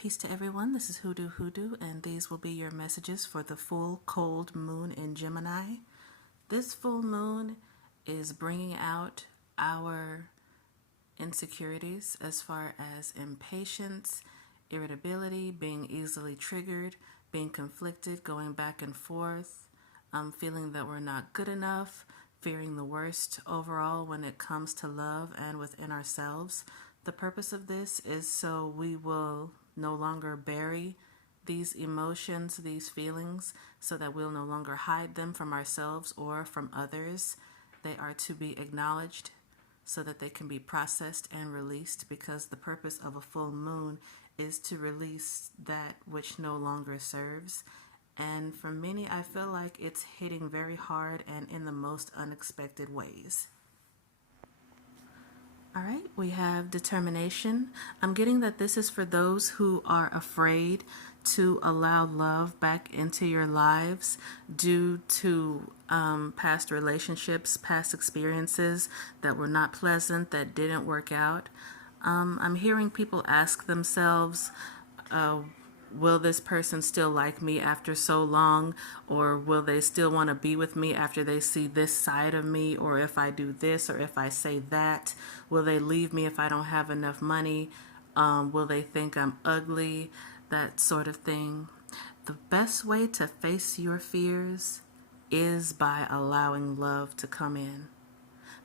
Peace to everyone. This is Who.Do.Hoodoo, and these will be your messages for the full cold moon in Gemini. This full moon is bringing out our insecurities as far as impatience, irritability, being easily triggered, being conflicted, going back and forth, feeling that we're not good enough, fearing the worst overall when it comes to love and within ourselves. The purpose of this is so we will no longer bury these emotions, these feelings, so that we'll no longer hide them from ourselves or from others. They are to be acknowledged so that they can be processed and released, because the purpose of a full moon is to release that which no longer serves. And for many, I feel like it's hitting very hard and in the most unexpected ways. All right, we have determination. I'm getting that this is for those who are afraid to allow love back into your lives due to past relationships, past experiences that were not pleasant, that didn't work out. I'm hearing people ask themselves, will this person still like me after so long? Or will they still want to be with me after they see this side of me? Or if I do this or if I say that? Will they leave me if I don't have enough money? Will they think I'm ugly? That sort of thing. The best way to face your fears is by allowing love to come in,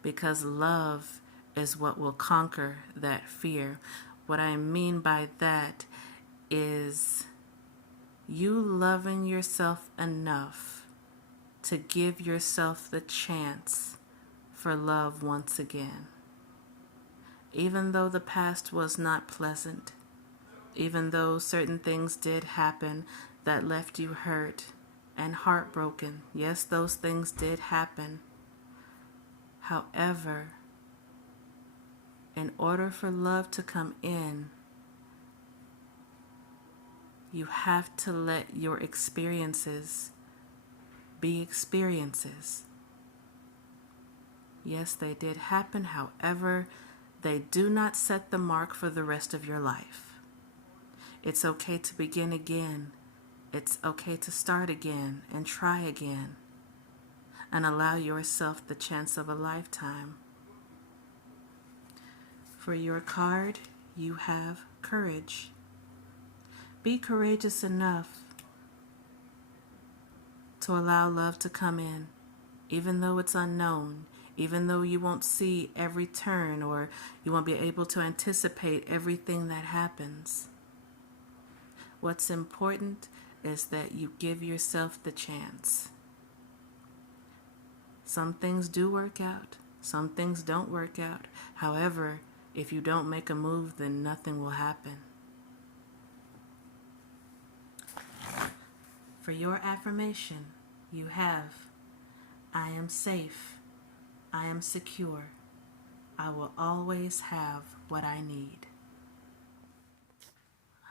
because love is what will conquer that fear. What I mean by that is you loving yourself enough to give yourself the chance for love once again. Even though the past was not pleasant, even though certain things did happen that left you hurt and heartbroken, yes, those things did happen. However, in order for love to come in, you have to let your experiences be experiences. Yes, they did happen. However, they do not set the mark for the rest of your life. It's okay to begin again. It's okay to start again and try again, and allow yourself the chance of a lifetime. For your card, you have courage. Be courageous enough to allow love to come in, even though it's unknown, even though you won't see every turn or you won't be able to anticipate everything that happens. What's important is that you give yourself the chance. Some things do work out, some things don't work out. However, if you don't make a move, then nothing will happen. For your affirmation, you have, I am safe, I am secure, I will always have what I need.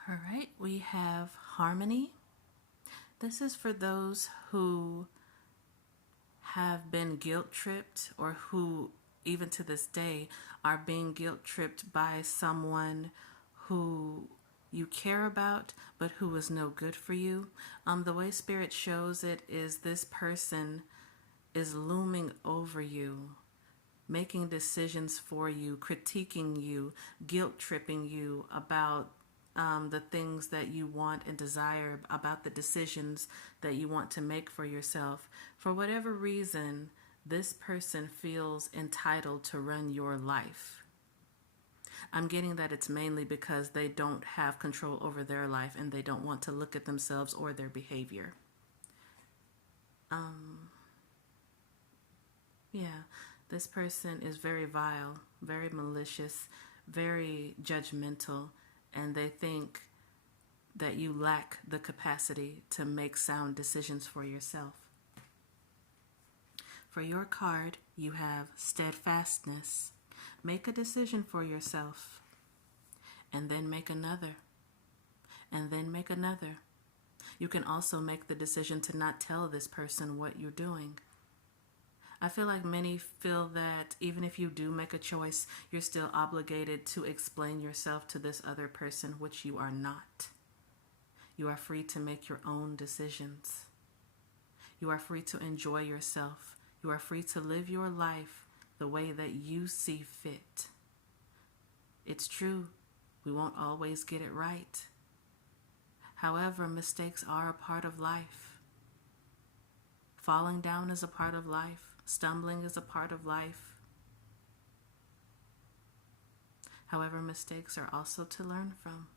All right, we have harmony. This is for those who have been guilt-tripped, or who, even to this day, are being guilt-tripped by someone who you care about, but who is no good for you. The way Spirit shows it is this person is looming over you, making decisions for you, critiquing you, guilt-tripping you about the things that you want and desire, about the decisions that you want to make for yourself. For whatever reason, this person feels entitled to run your life. I'm getting that it's mainly because they don't have control over their life and they don't want to look at themselves or their behavior. This person is very vile, very malicious, very judgmental, and they think that you lack the capacity to make sound decisions for yourself. For your card, you have steadfastness. Make a decision for yourself, and then make another, and then make another. You can also make the decision to not tell this person what you're doing. I feel like many feel that even if you do make a choice, you're still obligated to explain yourself to this other person, which you are not. You are free to make your own decisions. You are free to enjoy yourself. You are free to live your life the way that you see fit. It's true, we won't always get it right. However, mistakes are a part of life. Falling down is a part of life. Stumbling is a part of life. However, mistakes are also to learn from.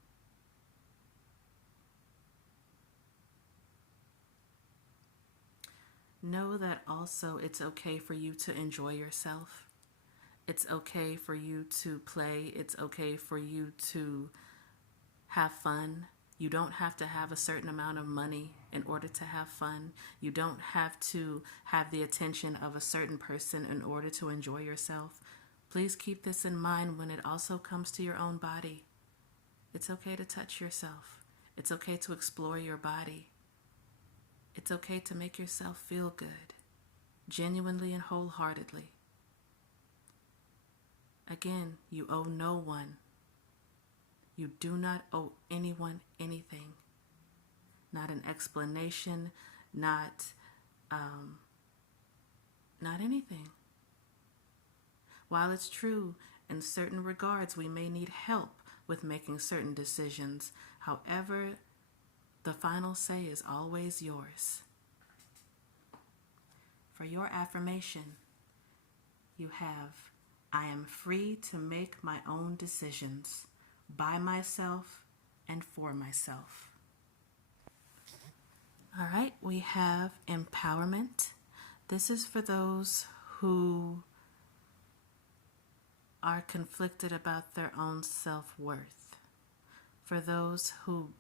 Know that also it's okay for you to enjoy yourself. It's okay for you to play. It's okay for you to have fun. You don't have to have a certain amount of money in order to have fun. You don't have to have the attention of a certain person in order to enjoy yourself. Please keep this in mind when it also comes to your own body. It's okay to touch yourself. It's okay to explore your body. It's okay to make yourself feel good, genuinely and wholeheartedly. Again, you owe no one. You do not owe anyone anything. Not an explanation, not anything. While it's true, in certain regards, we may need help with making certain decisions. However, the final say is always yours. For your affirmation, you have, I am free to make my own decisions by myself and for myself. All right, we have empowerment. This is for those who are conflicted about their own self-worth. For those who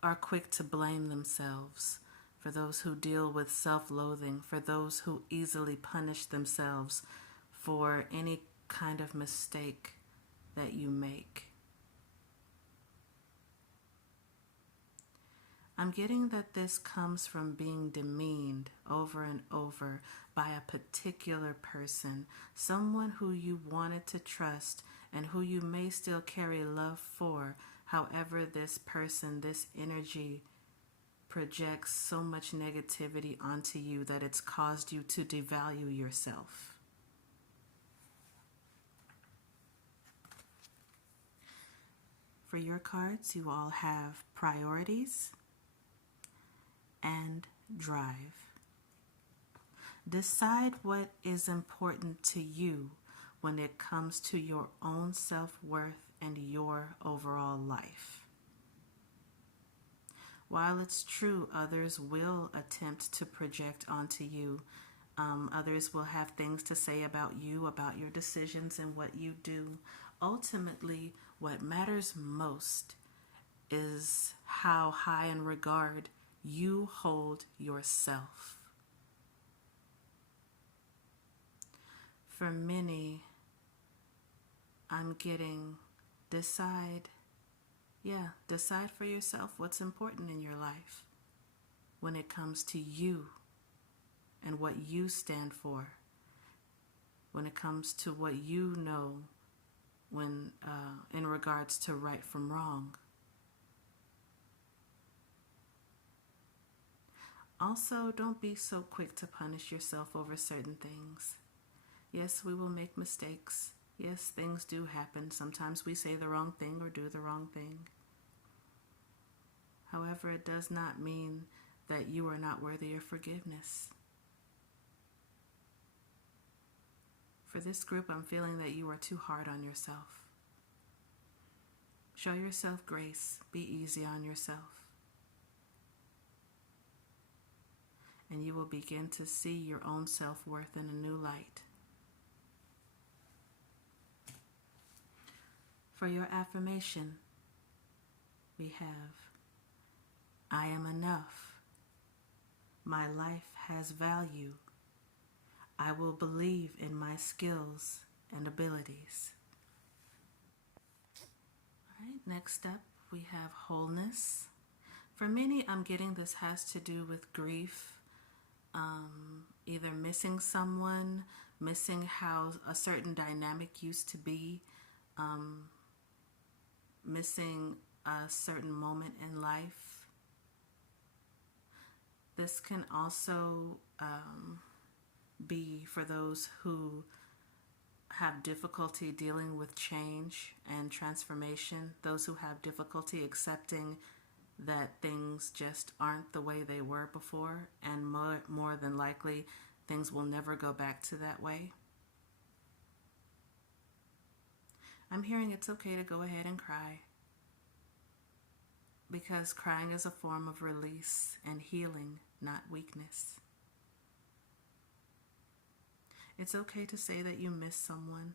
are quick to blame themselves. For those who deal with self-loathing. For those who easily punish themselves for any kind of mistake that you make. I'm getting that this comes from being demeaned over and over by a particular person, someone who you wanted to trust and who you may still carry love for. However, this person, this energy projects so much negativity onto you that it's caused you to devalue yourself. For your cards, you all have priorities and drive. Decide what is important to you when it comes to your own self-worth and your overall life. While it's true others will attempt to project onto you, others will have things to say about you, about your decisions and what you do, ultimately what matters most is how high in regard you hold yourself. For many, I'm getting decide for yourself what's important in your life when it comes to you and what you stand for, when it comes to what you know when in regards to right from wrong. Also, don't be so quick to punish yourself over certain things. Yes, we will make mistakes. Yes, things do happen. Sometimes we say the wrong thing or do the wrong thing. However, it does not mean that you are not worthy of forgiveness. For this group, I'm feeling that you are too hard on yourself. Show yourself grace. Be easy on yourself. And you will begin to see your own self-worth in a new light. For your affirmation, we have, I am enough. My life has value. I will believe in my skills and abilities. All right, next up we have wholeness. For many, I'm getting this has to do with grief, either missing someone, missing how a certain dynamic used to be, missing a certain moment in life. This can also be for those who have difficulty dealing with change and transformation, those who have difficulty accepting that things just aren't the way they were before, and more than likely things will never go back to that way. I'm hearing it's okay to go ahead and cry, because crying is a form of release and healing, not weakness. It's okay to say that you miss someone.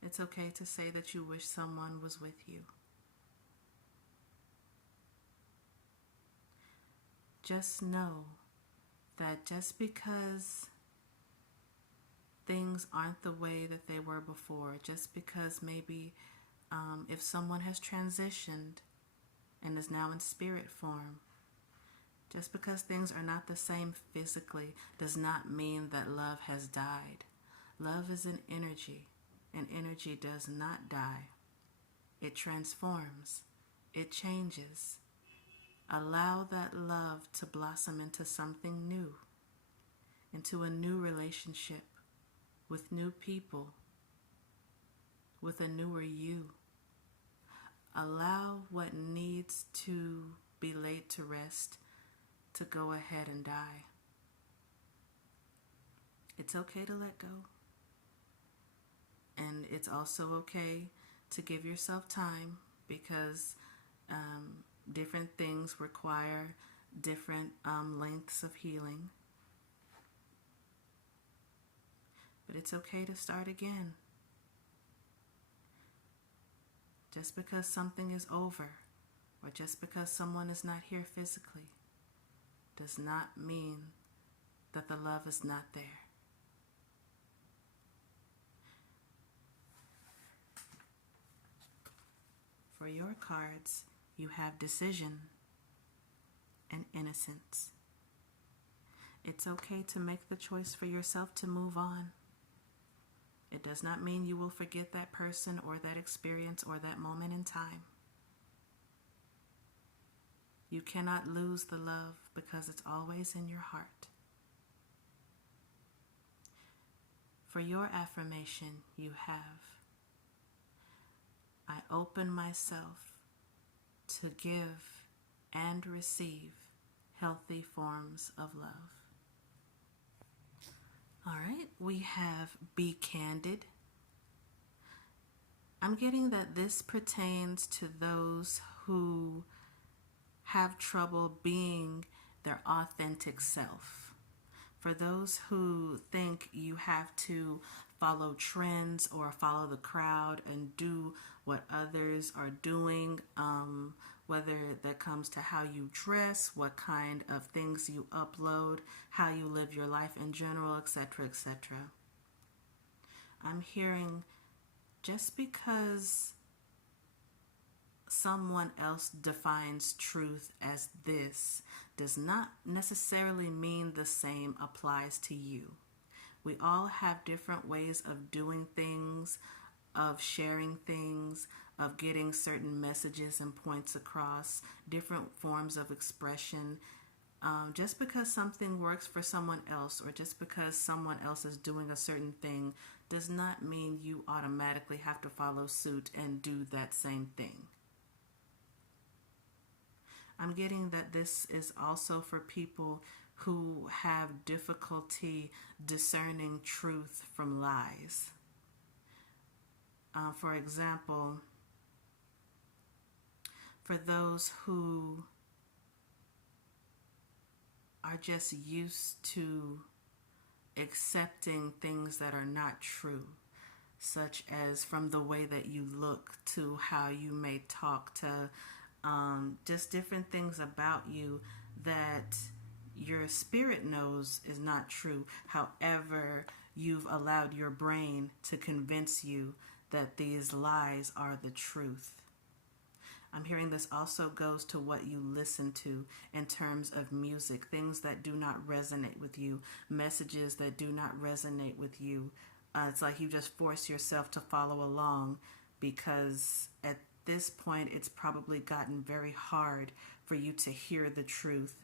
It's okay to say that you wish someone was with you. Just know that just because things aren't the way that they were before, just because maybe if someone has transitioned and is now in spirit form, just because things are not the same physically does not mean that love has died. Love is an energy, and energy does not die. It transforms. It changes. Allow that love to blossom into something new, into a new relationship with new people, with a newer you. Allow what needs to be laid to rest to go ahead and die. It's okay to let go. And it's also okay to give yourself time, because different things require different lengths of healing. But it's okay to start again. Just because something is over, or just because someone is not here physically, does not mean that the love is not there. For your cards, you have decision and innocence. It's okay to make the choice for yourself to move on. It does not mean you will forget that person or that experience or that moment in time. You cannot lose the love, because it's always in your heart. For your affirmation, you have: I open myself to give and receive healthy forms of love. All right, we have Be Candid. I'm getting that this pertains to those who have trouble being their authentic self. For those who think you have to follow trends or follow the crowd and do what others are doing, whether that comes to how you dress, what kind of things you upload, how you live your life in general, etc., etc. I'm hearing just because someone else defines truth as this does not necessarily mean the same applies to you. We all have different ways of doing things, of sharing things, of getting certain messages and points across, different forms of expression. Just because something works for someone else, or just because someone else is doing a certain thing, does not mean you automatically have to follow suit and do that same thing. I'm getting that this is also for people who have difficulty discerning truth from lies. For example, for those who are just used to accepting things that are not true, such as from the way that you look to how you may talk to just different things about you that your spirit knows is not true. However, you've allowed your brain to convince you that these lies are the truth. I'm hearing this also goes to what you listen to in terms of music, things that do not resonate with you, messages that do not resonate with you. It's like you just force yourself to follow along because this point, it's probably gotten very hard for you to hear the truth,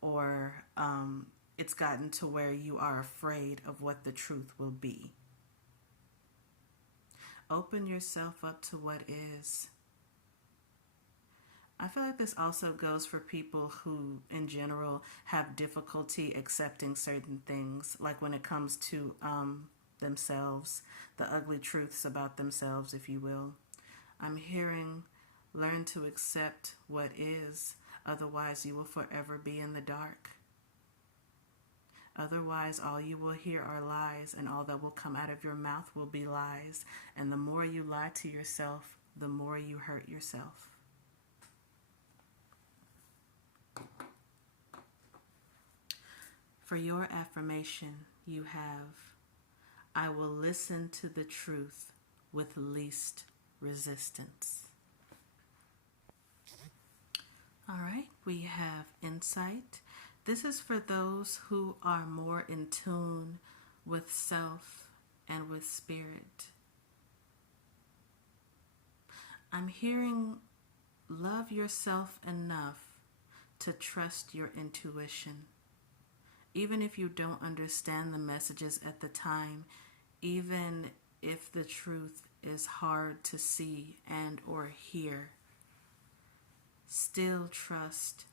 or it's gotten to where you are afraid of what the truth will be. Open yourself up to what is. I feel like this also goes for people who, in general, have difficulty accepting certain things, like when it comes to themselves, the ugly truths about themselves, if you will. I'm hearing, learn to accept what is, otherwise you will forever be in the dark. Otherwise, all you will hear are lies, and all that will come out of your mouth will be lies. And the more you lie to yourself, the more you hurt yourself. For your affirmation, you have, I will listen to the truth with least resistance. All right, we have insight. This is for those who are more in tune with self and with spirit. I'm hearing, love yourself enough to trust your intuition. Even if you don't understand the messages at the time, even if the truth is hard to see and or hear, still trust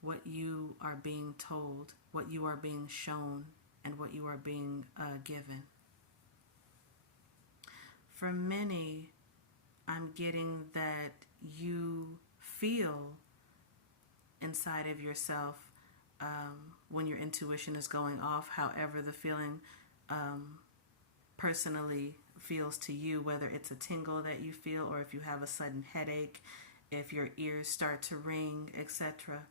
what you are being told, what you are being shown, and what you are being given. For many, I'm getting that you feel inside of yourself when your intuition is going off, however the feeling personally feels to you, whether it's a tingle that you feel or if you have a sudden headache, if your ears start to ring, etc.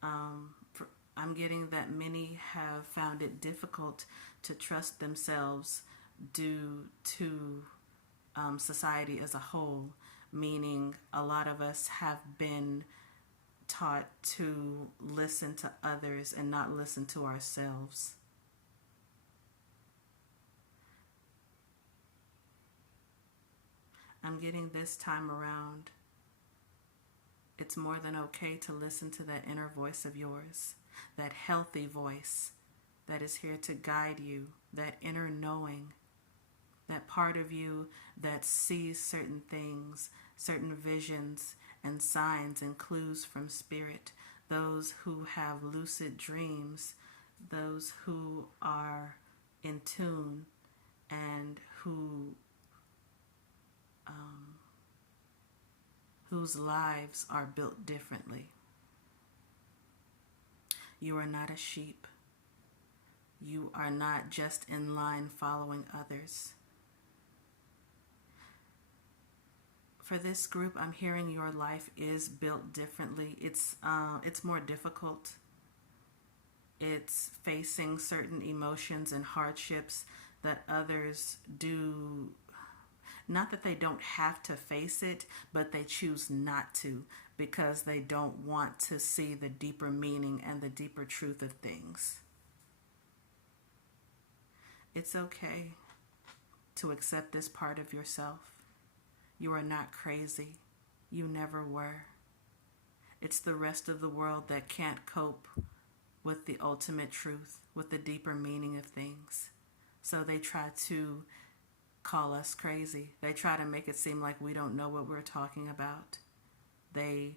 I'm getting that many have found it difficult to trust themselves due to society as a whole, meaning a lot of us have been taught to listen to others and not listen to ourselves. I'm getting this time around, it's more than okay to listen to that inner voice of yours, that healthy voice that is here to guide you, that inner knowing, that part of you that sees certain things, certain visions and signs and clues from spirit, those who have lucid dreams, those who are in tune and whose lives are built differently. You are not a sheep. You are not just in line following others. For this group, I'm hearing your life is built differently. It's more difficult. It's facing certain emotions and hardships that others do. Not that they don't have to face it, but they choose not to because they don't want to see the deeper meaning and the deeper truth of things. It's okay to accept this part of yourself. You are not crazy. You never were. It's the rest of the world that can't cope with the ultimate truth, with the deeper meaning of things. So they try to call us crazy. They try to make it seem like we don't know what we're talking about. They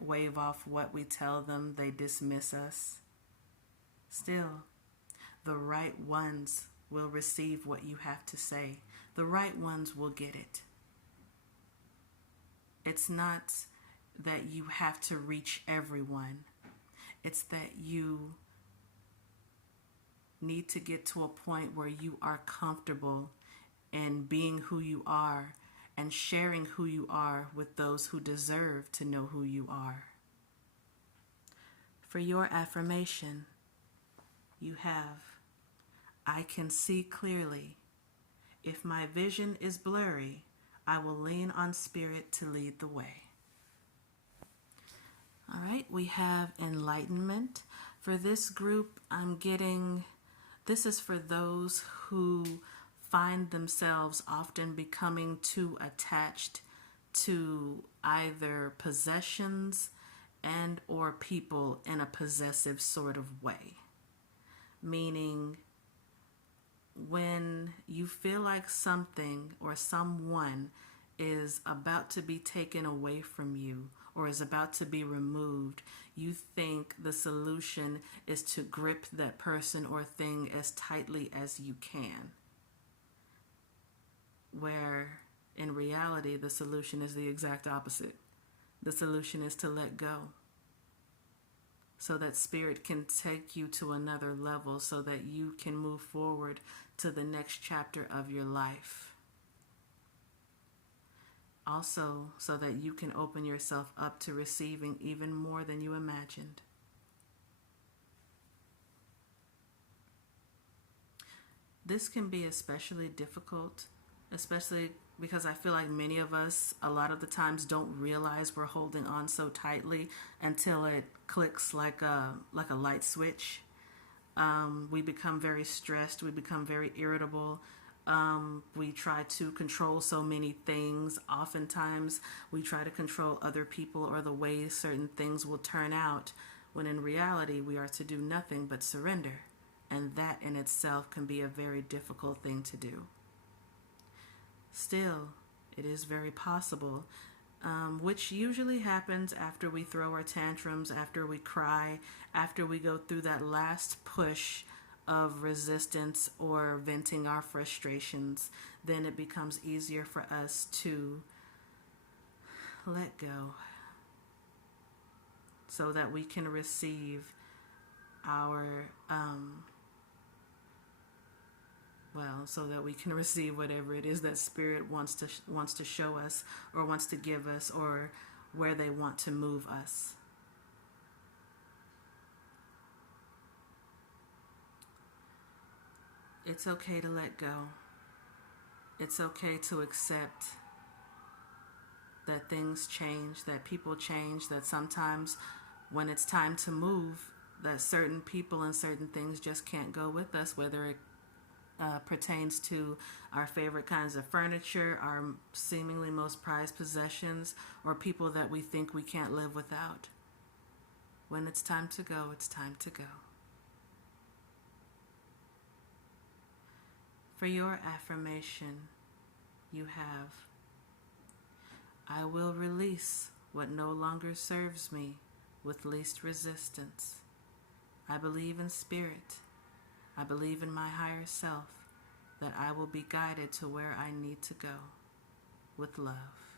wave off what we tell them. They dismiss us. Still, the right ones will receive what you have to say. The right ones will get it. It's not that you have to reach everyone. It's that you need to get to a point where you are comfortable in being who you are and sharing who you are with those who deserve to know who you are. For your affirmation, you have, I can see clearly. If my vision is blurry, I will lean on spirit to lead the way. All right, we have enlightenment. For this group, I'm getting, this is for those who find themselves often becoming too attached to either possessions and or people in a possessive sort of way. Meaning, when you feel like something or someone is about to be taken away from you or is about to be removed, you think the solution is to grip that person or thing as tightly as you can. Where in reality, the solution is the exact opposite. The solution is to let go, so that spirit can take you to another level, so that you can move forward to the next chapter of your life. Also, so that you can open yourself up to receiving even more than you imagined. This can be especially difficult, especially because I feel like many of us, a lot of the times, don't realize we're holding on so tightly until it clicks like a light switch. We become very stressed. We become very irritable. We try to control so many things. Oftentimes, we try to control other people or the way certain things will turn out, when in reality, we are to do nothing but surrender. And that in itself can be a very difficult thing to do. Still, it is very possible, which usually happens after we throw our tantrums, after we cry, after we go through that last push of resistance or venting our frustrations. Then it becomes easier for us to let go, so that we can receive our so that we can receive whatever it is that Spirit wants to show us, or wants to give us, or where they want to move us. It's okay to let go. It's okay to accept that things change, that people change, that sometimes when it's time to move, that certain people and certain things just can't go with us, whether it pertains to our favorite kinds of furniture, our seemingly most prized possessions, or people that we think we can't live without. When it's time to go, it's time to go. For your affirmation, you have: I will release what no longer serves me with least resistance. I believe in spirit. I believe in my higher self, that I will be guided to where I need to go, with love.